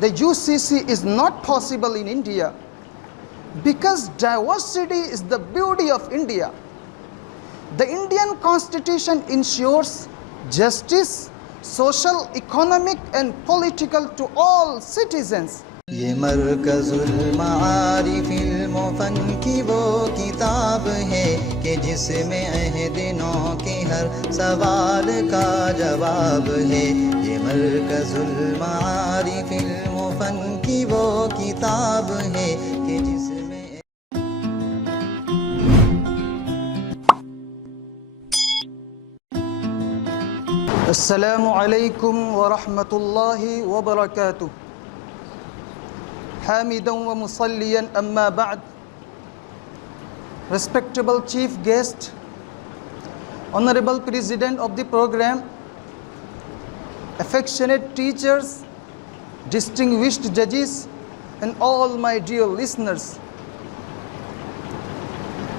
the UCC is not possible in India because diversity is the beauty of India. The Indian Constitution ensures justice, social, economic and political to all citizens. ये मरकजुल मारिफिल मुफन की वो किताब है कि जिसमें अहदिनों के हर सवाल का जवाब है। ये मरकजुल मारिफिल मुफन की वो किताब है कि जिसमें Assalamu alaikum wa rahmatullahi wa barakatuh. Hamidan wa musalliyan amma ba'd. Respectable Chief Guest, Honorable President of the program, affectionate teachers, distinguished judges, and all my dear listeners.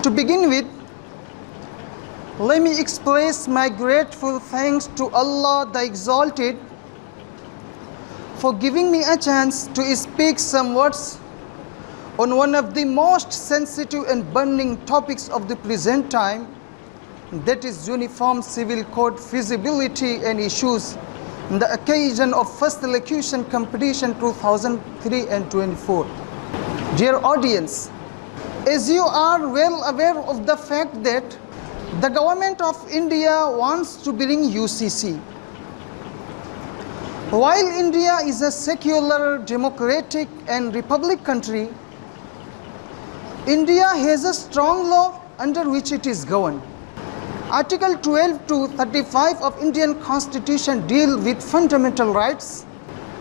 To begin with, let me express my grateful thanks to Allah the Exalted for giving me a chance to speak some words on one of the most sensitive and burning topics of the present time, that is Uniform Civil Code feasibility and issues on the occasion of first elocution competition 2003 and 24. Dear audience, as you are well aware of the fact that the government of India wants to bring UCC. While India is a secular, democratic and republic country, India has a strong law under which it is governed. Article 12 to 35 of Indian Constitution deal with fundamental rights.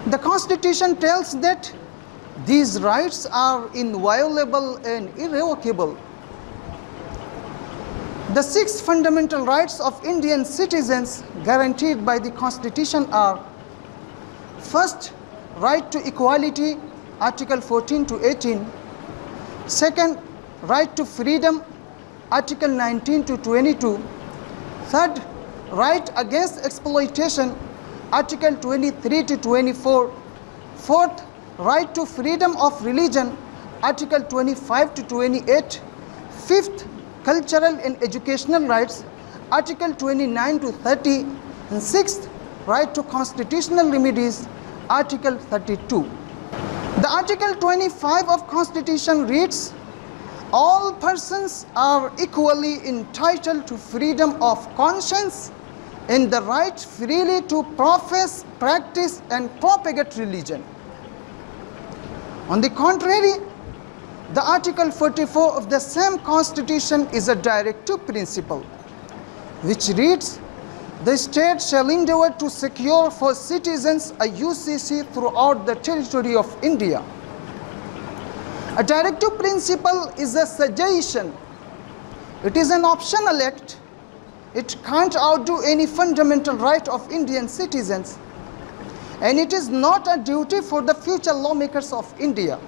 The Constitution tells that these rights are inviolable and irrevocable. The 6 fundamental rights of Indian citizens guaranteed by the Constitution are: first, right to equality, Article 14 to 18. Second, right to freedom, Article 19 to 22. Third, right against exploitation, Article 23 to 24. Fourth, right to freedom of religion, Article 25 to 28. Fifth, cultural and educational rights, Article 29 to 30. And sixth, right to constitutional remedies, Article 32. The Article 25 of Constitution reads, all persons are equally entitled to freedom of conscience and the right freely to profess, practice and propagate religion. On the contrary, the Article 44 of the same Constitution is a directive principle, which reads, the state shall endeavor to secure for citizens a UCC throughout the territory of India. A directive principle is a suggestion. It is an optional act. It can't outdo any fundamental right of Indian citizens. And it is not a duty for the future lawmakers of India.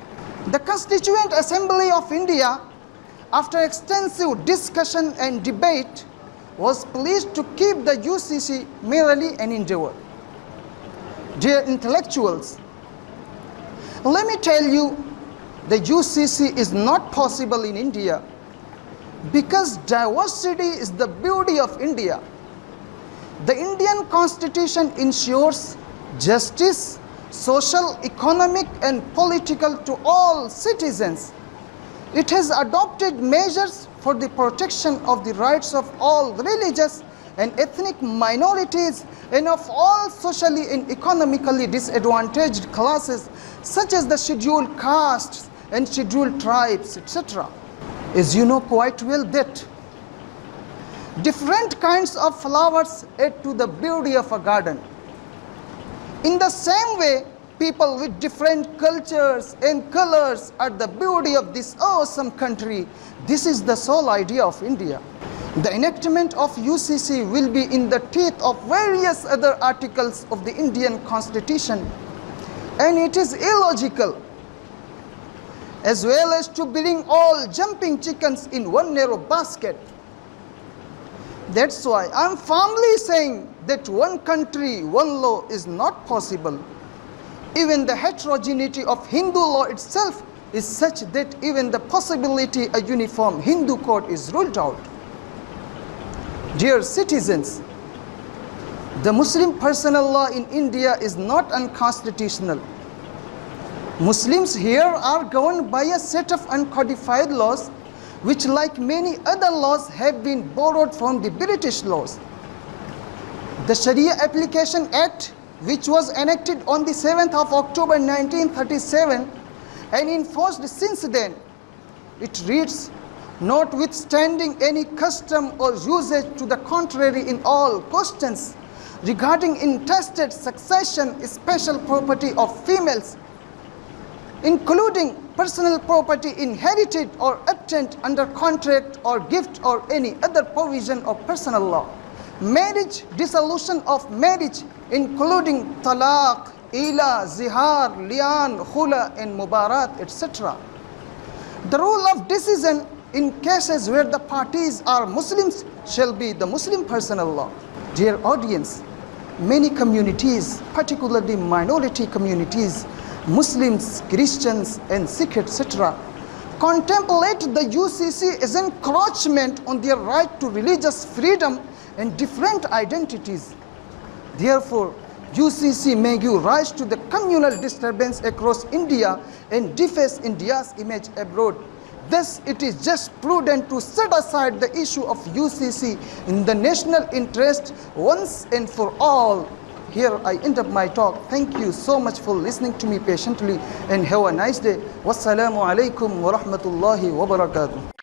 The Constituent Assembly of India, after extensive discussion and debate, was pleased to keep the UCC merely an endeavor. Dear intellectuals, let me tell you, the UCC is not possible in India because diversity is the beauty of India. The Indian Constitution ensures justice, social, economic and political to all citizens. It has adopted measures for the protection of the rights of all religious and ethnic minorities and of all socially and economically disadvantaged classes such as the scheduled castes and scheduled tribes, etc. As you know quite well that different kinds of flowers add to the beauty of a garden. In the same way, people with different cultures and colors are the beauty of this awesome country. This is the sole idea of India. The enactment of UCC will be in the teeth of various other articles of the Indian Constitution, and it is illogical, as well as to bring all jumping chickens in one narrow basket. That's why I'm firmly saying that one country, one law is not possible. Even the heterogeneity of Hindu law itself is such that even the possibility a uniform Hindu code is ruled out. Dear citizens, the Muslim personal law in India is not unconstitutional. Muslims here are governed by a set of uncodified laws which, like many other laws, have been borrowed from the British laws. The Sharia Application Act, which was enacted on the 7th of October 1937 and enforced since then, it reads, notwithstanding any custom or usage to the contrary in all questions regarding intestate succession, special property of females, including personal property inherited or obtained under contract or gift or any other provision of personal law, marriage, dissolution of marriage, including talaq, ila, zihar, lian, khula, and mubarat, etc. The rule of decision in cases where the parties are Muslims shall be the Muslim personal law. Dear audience, many communities, particularly minority communities, Muslims, Christians, and Sikh, etc., contemplate the UCC as encroachment on their right to religious freedom and different identities. Therefore, UCC may give rise to the communal disturbance across India and deface India's image abroad. Thus, it is just prudent to set aside the issue of UCC in the national interest once and for all. Here I end up my talk. Thank you so much for listening to me patiently and have a nice day. Wassalamu alaikum wa rahmatullahi wa barakatuh.